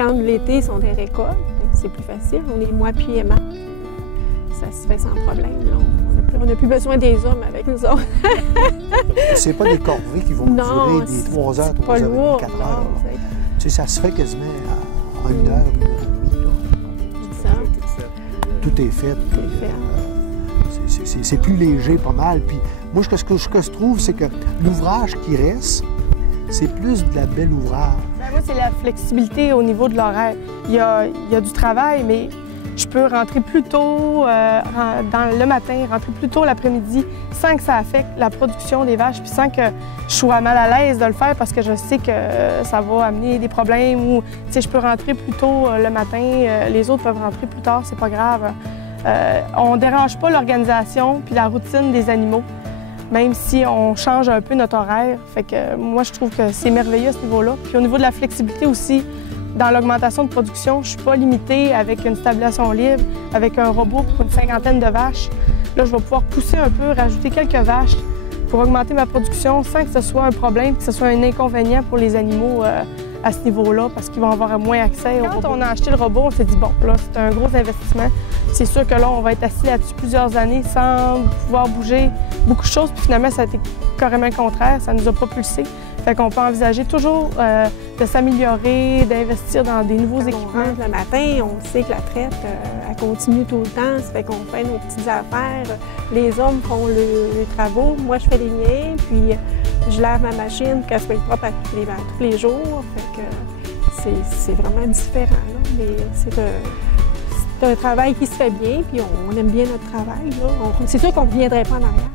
quand l'été, ils sont des récoltes, c'est plus facile. On est moi puis Emma. Ça se fait sans problème. Là. On n'a plus besoin des hommes avec nous autres. C'est pas des corvées qui vont durer des 3 heures, 3 heures, 4 heures. Tu sais, ça se fait quasiment en 1 heure, 1 heure et demie. C'est ça. Tout est fait. C'est plus léger, pas mal. Puis moi, ce que je trouve, c'est que l'ouvrage qui reste, c'est plus de la belle ouvrage. Ben, moi, c'est la flexibilité au niveau de l'horaire. Il y a du travail, mais je peux rentrer plus tôt le matin, rentrer plus tôt l'après-midi, sans que ça affecte la production des vaches, puis sans que je sois mal à l'aise de le faire parce que je sais que ça va amener des problèmes ou je peux rentrer plus tôt le matin, les autres peuvent rentrer plus tard, c'est pas grave. On ne dérange pas l'organisation puis la routine des animaux, même si on change un peu notre horaire. Fait que moi, je trouve que c'est merveilleux à ce niveau-là. Puis au niveau de la flexibilité aussi, dans l'augmentation de production, je ne suis pas limitée avec une stabulation libre, avec un robot pour une 50aine de vaches. Là, je vais pouvoir pousser un peu, rajouter quelques vaches pour augmenter ma production sans que ce soit un problème, que ce soit un inconvénient pour les animaux à ce niveau-là, parce qu'ils vont avoir moins accès au robot. Quand on a acheté le robot, on s'est dit, bon, là, c'est un gros investissement. C'est sûr que là, on va être assis là-dessus plusieurs années sans pouvoir bouger beaucoup de choses. Puis finalement, ça a été carrément le contraire, ça nous a propulsés. Fait qu'on peut envisager toujours de s'améliorer, d'investir dans des nouveaux équipements. Le matin, on sait que la traite, elle continue tout le temps. Ça fait qu'on fait nos petites affaires. Les hommes font les travaux. Moi, je fais les miens. Puis, je lave ma machine, qu'elle soit propre à tous les jours. Fait que c'est vraiment différent. Là. Mais c'est un travail qui se fait bien. Puis, on aime bien notre travail. C'est sûr qu'on ne reviendrait pas en arrière.